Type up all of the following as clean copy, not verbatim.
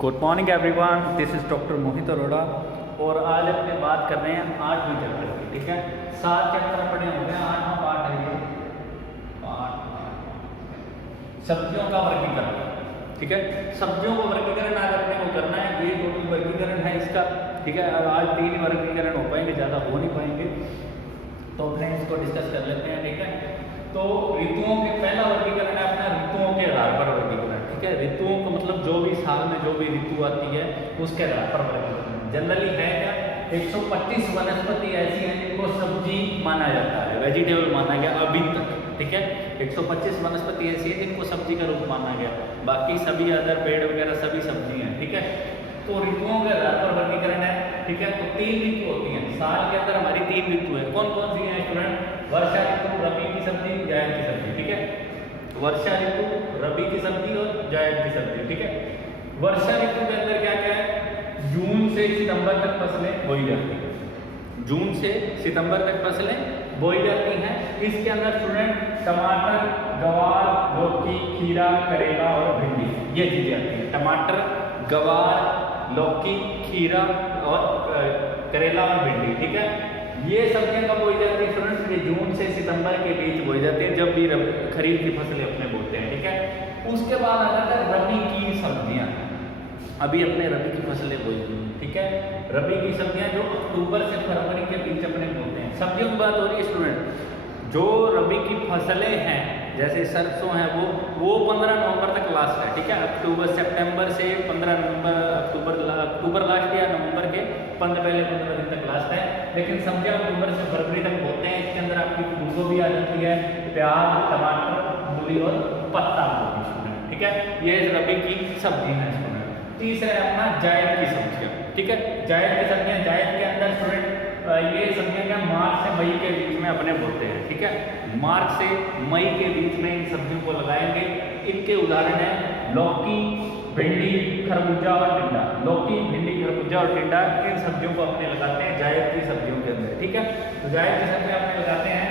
Good morning everyone, this is doctor Mohit Arora और आज अपने बात कर रहे हैं 8वीं चैप्टर की। ठीक है, 7 चैप्टर पढ़े हो गए, 8वां पार्ट है ये सब्जियों का वर्गीकरण। ठीक है, सब्जियों का वर्गीकरण आज अपने को करना है, ये टोटल वर्गीकरण है इसका। ठीक है, अब आज 3 वर्गीकरण हो पाएंगे, ज़्यादा हो नहीं पाएंगे, तो अपने इसको डिस्कस कर लेते हैं। ठीक है, तो ऋतुओं के पहला वर्गीकरण है अपना ऋतुओं के आधार पर वर्गीकरण। ठीक है, ऋतुओं को मतलब जो भी साल में जो भी ऋतु आती है उसके आधार पर वर्गीकरण जनरली है क्या 125 वनस्पति ऐसी हैं जिनको सब्जी माना जाता है, वेजिटेबल माना गया अभी तक। ठीक है, 125 वनस्पति ऐसी है जिनको सब्जी का रूप माना गया, बाकी सभी अदर पेड़ वगैरह सभी सब्जी हैं। ठीक है, तो ऋतुओं के आधार पर वर्गीकरण है। ठीक है, तो 3 ऋतु होती हैं साल के अंदर, हमारी 3 ऋतु है। कौन कौन सी हैं स्टूडेंट? वर्षा ऋतु, रबी की सब्जी, जायद की सब्जी। ठीक है, वर्षा ऋतु, रबी की सब्जी और जायद की सब्जी। ठीक है, वर्षा ऋतु के अंदर क्या क्या है? जून से सितंबर तक फसलें बोई जाती हैं। जून से सितंबर तक फसलें बोई जाती हैं। इसके अंदर स्टूडेंट टमाटर, गवार, लौकी, खीरा, करेला और भिंडी, ये चीजें आती हैं। टमाटर, गवार, लौकी, खीरा और करेला और भिंडी। ठीक है, ये सब्जियां कब बोई जाती है स्टूडेंट? ये जून से सितंबर के बीच बोई जाती है, जब भी खरीफ की फसलें अपने बोते हैं। ठीक है, उसके बाद आ जाता है रबी की सब्जियां। अभी अपने रबी की फसलें बोई हुई। ठीक है, रबी की सब्जियां जो अक्टूबर से फरवरी के बीच अपने बोते हैं। सब्जियों की बात हो रही है स्टूडेंट, जो रबी की फसलें हैं जैसे सरसों है वो 15 नवंबर तक लास्ट है। ठीक है, अक्टूबर सितंबर से 15 नवंबर, अक्टूबर लास्ट या नवंबर के 15 दिन तक लास्ट है। लेकिन सब्जियां अक्टूबर से फरवरी तक बोते हैं। इसके अंदर आपकी फूलगोभी आ जाती है, प्याज, टमाटर, मूली और पत्ता गोभी। ठीक है, ये रबी की सब्जी है स्टूडेंट। तीसरा है अपना जायद की सब्जियां। ठीक है, जायद की सब्जियां, जायद के अंदर स्टूडेंट ये सब्जियां क्या मार्च से मई के बीच में अपने बोते हैं। ठीक है, मार्च से मई के बीच में इन सब्जियों को लगाएंगे। इनके उदाहरण है लौकी, भिंडी, खरबूजा और टिंडा। लौकी, भिंडी, खरबूजा और टिंडा, इन सब्जियों को अपने लगाते हैं जायद की सब्जियों के अंदर। ठीक है, तो जायद की सब्जियां अपने लगाते हैं।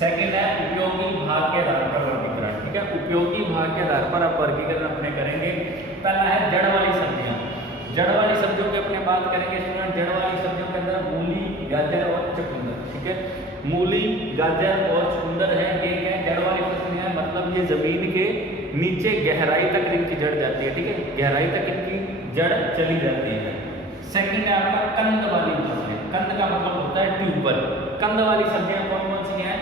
सेकेंड है उपयोगी भाग के आधार पर वर्गीकरण। ठीक है, उपयोगी भाग के आधार पर आप वर्गीकरण अपने करेंगे। पहला है जड़ वाली सब्जियां। जड़ वाली सब्जियों की अपने बात करेंगे स्टूडेंट। जड़ वाली सब्जियों के अंदर मूली, गाजर और चुकंदर। ठीक है, मूली, गाजर और चुकंदर है, ये क्या जड़ वाली फसलें हैं, मतलब ये जमीन के नीचे गहराई तक इनकी जड़ जाती है। ठीक है, गहराई तक इनकी जड़ चली जाती है। सेकंड है आपका कंद वाली फसलें। कंद का मतलब होता है ट्यूबर। कंद वाली सब्जियां कौन कौन सी हैं?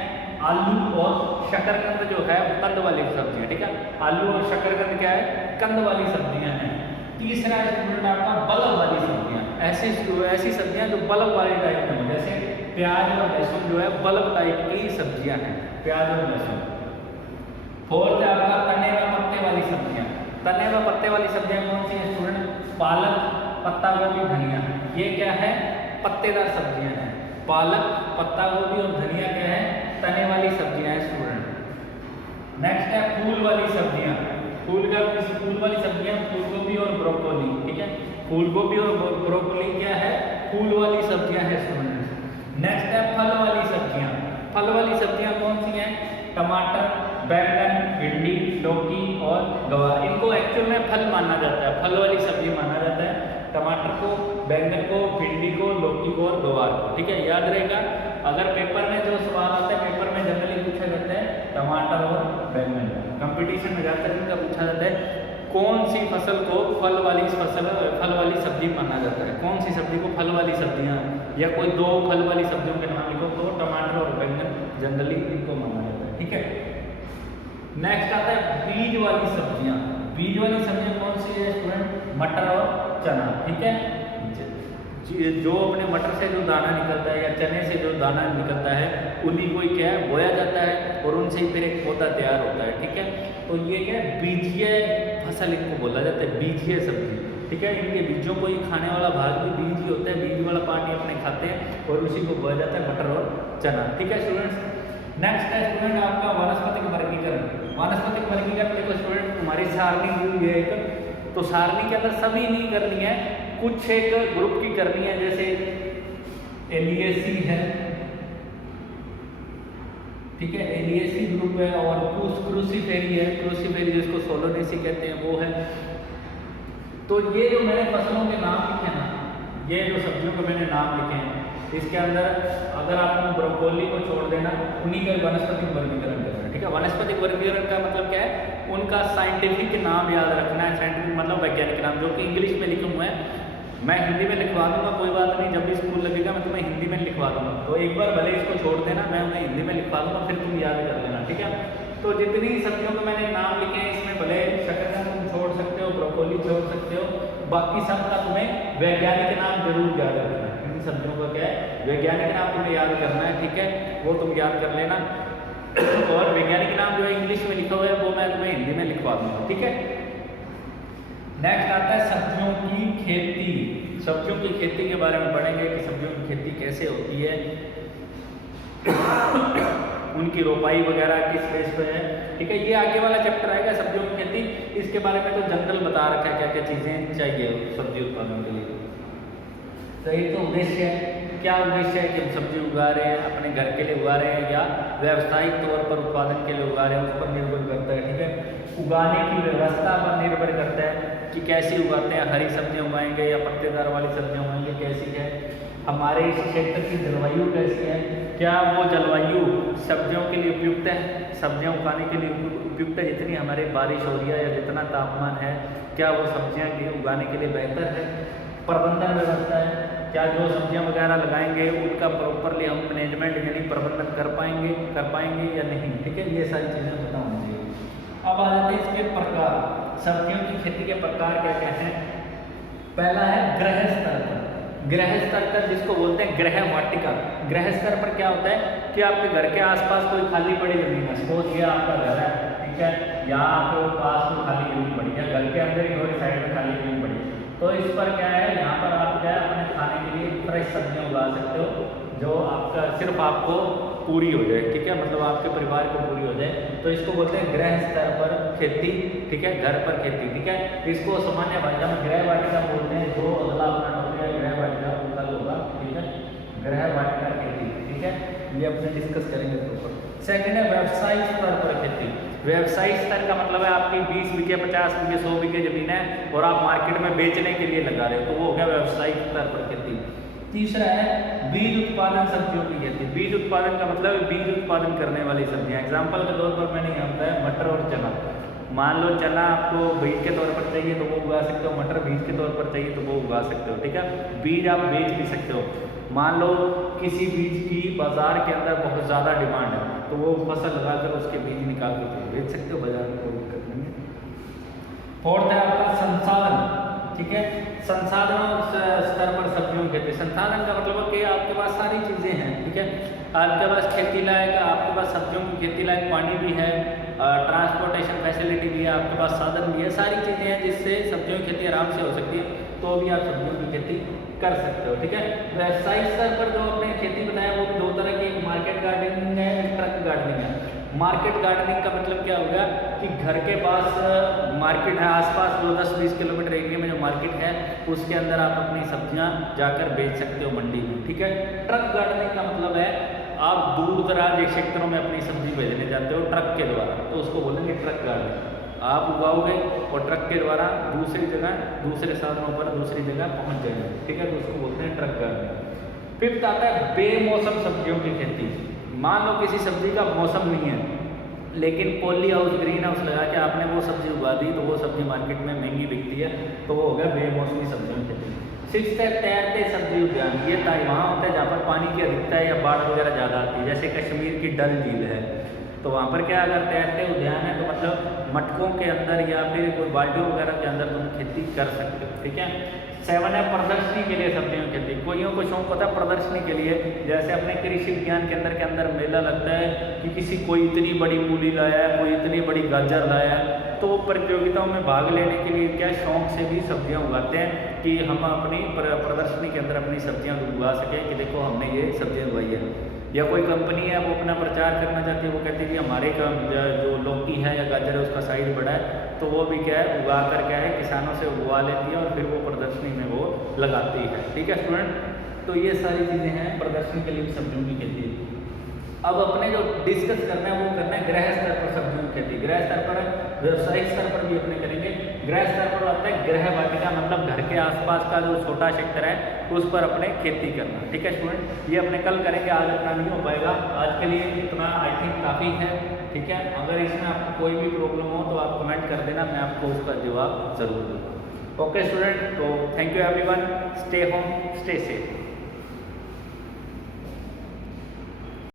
आलू और शकरकंद जो है कंद वाली सब्जियां। ठीक है, आलू और शकरकंद क्या है? कंद वाली सब्जियां हैं। तीसरा है स्टूडेंट आपका बल्ब वाली सब्जियां। ऐसी सब्जियां जो बल्ब वाले टाइप में हो, जैसे प्याज और लहसुन जो है बल्ब टाइप की सब्जियां हैं, प्याज और लहसुन। फोर्थ है आपका तने व पत्ते वाली सब्जियां। तने व पत्ते वाली सब्जियां कौन सी है स्टूडेंट? पालक, पत्ता गोभी, धनिया। ये क्या है? पत्तेदार सब्जियां हैं। पालक, पत्ता गोभी और धनिया क्या है? तने वाली सब्जियां हैं स्टूडेंट। नेक्स्ट है फूल वाली सब्जियां। फूल वाली सब्जियां फूलगोभी और ब्रोकोली। ठीक है, फूलगोभी और ब्रोकोली क्या है? फूल वाली सब्जियां हैं स्टूडेंट। नेक्स्ट है फल वाली सब्जियां। फल वाली सब्जियां कौन सी हैं? टमाटर, बैंगन, भिंडी, लौकी और गवार। इनको एक्चुअल में फल माना जाता है, फल वाली सब्जी माना जाता है। टमाटर को, बैंगन को, भिंडी को, लौकी को और गवार को। ठीक है, याद रहेगा। अगर पेपर में जो सवाल आता है, पेपर में जनरली पूछा जाता है टमाटर और बैंगन। कंपटीशन में ज़्यादातर इनका पूछा जाता है कौन सी फसल को फल वाली सब्जी माना जाता है, कौन सी सब्जी को फल वाली सब्जियां, या कोई 2 फल वाली सब्जियों के नाम लिखो, तो टमाटर और बैंगन जनरली इनको माना जाता है। ठीक है, नेक्स्ट आता है बीज वाली सब्जियां। बीज वाली सब्जियां कौन सी है स्टूडेंट? मटर और चना। ठीक है, जो अपने मटर से जो दाना निकलता है या चने से जो दाना निकलता है उन्हीं को क्या है बोया जाता है और उनसे ही फिर एक पौधा तैयार होता है। ठीक है, तो ये क्या है? बीजीय फसल इनको बोला जाता है, बीजीय सब्जी। ठीक है, इनके बीजों को ही खाने वाला भाग भी बीज ही होता है, बीज वाला पार्ट ही अपने खाते हैं और उसी को बोया जाता है मटर और चना। ठीक है स्टूडेंट्स। नेक्स्ट है स्टूडेंट आपका वानस्पतिक वर्गीकरण। वानस्पतिक वर्गीकरण देखो स्टूडेंट, तुम्हारी सारणी दी हुई है एक, तो सारणी के अंदर सभी नहीं करनी है, कुछ एक ग्रुप की करनी है, जैसे एलिएसी है। ठीक है, एलिएसी ग्रुप है और क्रूसीफेरी है, क्रूसीफेरी जिसको सोलोनेसी कहते हैं वो है। तो ये जो मैंने फसलों के नाम लिखे ना, ये जो सब्जियों के मैंने नाम लिखे हैं, इसके अंदर अगर आपको ब्रोकोली को छोड़ देना, उन्हीं का वनस्पतिक वर्गीकरण करना है। ठीक है, वनस्पतिक वर्गीकरण का मतलब क्या है, उनका साइंटिफिक नाम याद रखना है। साइंटिफिक मतलब वैज्ञानिक नाम, जो कि इंग्लिश में लिखे हुए हैं। मैं हिंदी में लिखवा दूंगा, कोई बात नहीं, जब भी स्कूल लगेगा मैं तुम्हें हिंदी में लिखवा दूंगा। तो एक बार भले इसको छोड़ देना, मैं उन्हें हिंदी में लिखवा दूंगा, फिर तुम याद कर लेना। ठीक है, तो जितनी सब्जियों के मैंने नाम लिखे हैं, इसमें भले शकरकंद तुम छोड़ सकते हो, ब्रोकोली छोड़ सकते हो, बाकी सब का तुम्हें वैज्ञानिक नाम जरूर याद रखना है। इन सब्जियों का क्या है, वैज्ञानिक नाम तुम्हें याद करना है। ठीक है, वो तुम याद कर लेना। और वैज्ञानिक नाम जो है इंग्लिश में लिखा हुआ है, वो मैं तुम्हें हिंदी में लिखवा दूंगा। ठीक है, नेक्स्ट आता है सब्जियों की खेती। सब्जियों की खेती के बारे में पढ़ेंगे कि सब्जियों की खेती कैसे होती है, उनकी रोपाई वगैरह किस बेस पे है। ठीक है, ये आगे वाला चैप्टर आएगा सब्जियों की खेती। इसके बारे में तो जनरल बता रखा है क्या क्या चीज़ें चाहिए सब्जी उत्पादन के लिए। तो एक तो उद्देश्य है, क्या उद्देश्य है कि हम सब्जी उगा रहे हैं, अपने घर के लिए उगा रहे हैं या व्यावसायिक तौर पर उत्पादन के लिए उगा रहे हैं, उस पर निर्भर करता है। ठीक है, उगाने की व्यवस्था पर निर्भर करता है कि कैसी उगाते हैं, हरी सब्जियां उगाएंगे या पत्तेदार वाली सब्जियां उगाएंगे, कैसी है, हमारे इस क्षेत्र की जलवायु कैसी है, क्या वो जलवायु सब्जियों के लिए उपयुक्त है, सब्जियां उगाने के लिए उपयुक्त है, जितनी हमारे बारिश हो रही है या जितना तापमान है, क्या वो सब्जियां उगाने के लिए बेहतर है। प्रबंधन व्यवस्था है, क्या जो सब्जियां वगैरह लगाएंगे उनका प्रॉपरली हम मैनेजमेंट यानी प्रबंधन कर पाएंगे या नहीं। ठीक है, ये सारी चीज़ें पता होनी चाहिए। अब आ जाते हैं इसके प्रकार, सब्जियों की खेती के प्रकार क्या क्या हैं। पहला है गृह स्तर पर। गृह स्तर पर जिसको बोलते हैं गृह वाटिका। गृह स्तर पर क्या होता है कि आपके घर के आसपास कोई खाली पड़ी जमीन है, सपोज ये आपका घर है, ठीक है, यहाँ आपके पास कोई खाली जमीन पड़ी है, घर के अंदर ही और साइड में खाली जमीन पड़ी है, तो इस पर क्या है, यहाँ पर आप क्या है अपने खाने के लिए फ्रेश सब्जियाँ उगा सकते हो, जो आपका सिर्फ आपको पूरी हो जाए। ठीक है, मतलब आपके परिवार को पूरी हो जाए, तो इसको बोलते हैं गृह स्तर पर खेती। ठीक है, घर पर खेती। ठीक है, इसको सामान्य भाषा में गृह वाटिका बोलते हैं। जो अगला अपना टॉपिक है गृह वाटिका कल होगा। ठीक है, गृह वाटिका खेती। ठीक है, ये अपने डिस्कस करेंगे ऊपर। सेकंड है व्यवसायिक स्तर पर खेती। व्यवसायिक स्तर का मतलब है आपकी 20 बीघे 50 बीघे 100 बीघे जमीन है और आप मार्केट में बेचने के लिए लगा रहे हो, तो वो हो गया व्यवसायिक स्तर पर खेती। तीसरा है बीज उत्पादन सब्जियों की खेती। बीज उत्पादन का मतलब है बीज उत्पादन करने वाली सब्जियां। एग्जाम्पल के तौर पर मैंने यहाँ बताया मटर और चना। मान लो चना आपको बीज के तौर पर चाहिए तो वो उगा सकते हो, मटर बीज के तौर पर चाहिए तो वो उगा सकते हो। ठीक है, बीज आप बेच भी सकते हो। मान लो किसी बीज की बाजार के अंदर बहुत ज़्यादा डिमांड है तो वो फसल लगाकर उसके बीज निकाल के बेच सकते हो बाजार में, कोई दिक्कत नहीं है। फोर्थ है आपका संसाधन। ठीक है, संसाधनों स्तर पर सब्जियों की खेती। संसाधन का मतलब है कि आपके पास सारी चीज़ें हैं। ठीक है, आपके पास खेती लायक, आपके पास सब्जियों की खेती लायक पानी भी है, ट्रांसपोर्टेशन फैसिलिटी भी है, आपके पास साधन भी है, सारी चीज़ें हैं जिससे सब्जियों की खेती आराम से हो सकती है, तो भी आप सब्जियों की खेती कर सकते हो। ठीक है, व्यावसायिक स्तर पर जो आपने खेती बताया वो दो तरह की, मार्केट गार्डनिंग है, ट्रक गार्डनिंग है। मार्केट गार्डनिंग का मतलब क्या होगा कि घर के पास मार्केट है, आसपास जो 10-20 किलोमीटर एरिया में जो मार्केट है उसके अंदर आप अपनी सब्जियां जाकर बेच सकते हो मंडी में। ठीक है, ट्रक गार्डनिंग का मतलब है आप दूर दराज क्षेत्रों में अपनी सब्जी भेजने जाते हो ट्रक के द्वारा, तो उसको बोलेंगे ट्रक गार्डनिंग। आप उगाओगे और ट्रक के द्वारा दूसरी जगह दूसरे साधनों पर दूसरी जगह पहुँच जाएंगे। ठीक है, तो उसको बोलते हैं ट्रक गार्डनिंग। फिफ्थ आता है बेमौसम सब्जियों की खेती। मान लो किसी सब्जी का मौसम नहीं है लेकिन पॉली हाउस ग्रीन हाउस लगा के आपने वो सब्जी उगा दी तो वो सब्जी मार्केट में महंगी बिकती है, तो वो हो गया बेमौसमी सब्जियों की खेती। सिक्स्थ है तैरते सब्जी उद्यान। ये वहाँ होता है जहाँ पर पानी की अधिकता है या बाढ़ वगैरह ज़्यादा आती है, जैसे कश्मीर की डल झील है, तो वहाँ पर क्या अगर तैरते उद्यान है तो मतलब मटकों के अंदर या फिर कोई बाल्टियों वगैरह के अंदर तुम खेती कर सकते हो। ठीक है, 7 है प्रदर्शनी के लिए सब्जियों की खेती। कोइयों को शौक होता है प्रदर्शनी के लिए, जैसे अपने कृषि विज्ञान केंद्र के अंदर मेला लगता है कि किसी कोई इतनी बड़ी मूली लाया है, कोई इतनी बड़ी गाजर लाया है, तो वो प्रतियोगिताओं में भाग लेने के लिए क्या शौक से भी सब्जियां उगाते हैं कि हम अपनी प्रदर्शनी के अंदर अपनी सब्जियां उगा सकें कि देखो हमने ये सब्जियां उगाई है। या कोई कंपनी है वो अपना प्रचार करना चाहती है, वो कहती है कि हमारे जो लौकी है या गाजर है उसका साइज बड़ा है, तो वो भी क्या है उगा कर क्या है किसानों से उगवा लेती है और फिर वो प्रदर्शनी में वो लगाती है। ठीक है स्टूडेंट, तो ये सारी चीज़ें हैं प्रदर्शनी के लिए सब्जियों की खेती। अब अपने जो डिस्कस करना है वो करना है गृह स्तर पर सब्जियों की खेती। गृह स्तर पर व्यवसायिक स्तर पर भी अपने करेंगे, गृह स्तर पर होता है गृह वाटिका, मतलब घर के आसपास का जो छोटा क्षेत्र है उस पर अपने खेती करना। ठीक है स्टूडेंट, ये अपने कल करेंगे, आज अपना नहीं हो पाएगा। आज के लिए इतना आई थिंक काफ़ी है। ठीक है, अगर इसमें आपको कोई भी प्रॉब्लम हो तो आप कमेंट कर देना, मैं आपको उसका जवाब ज़रूर दूँगा। ओके स्टूडेंट, तो thank you everyone, stay home stay safe.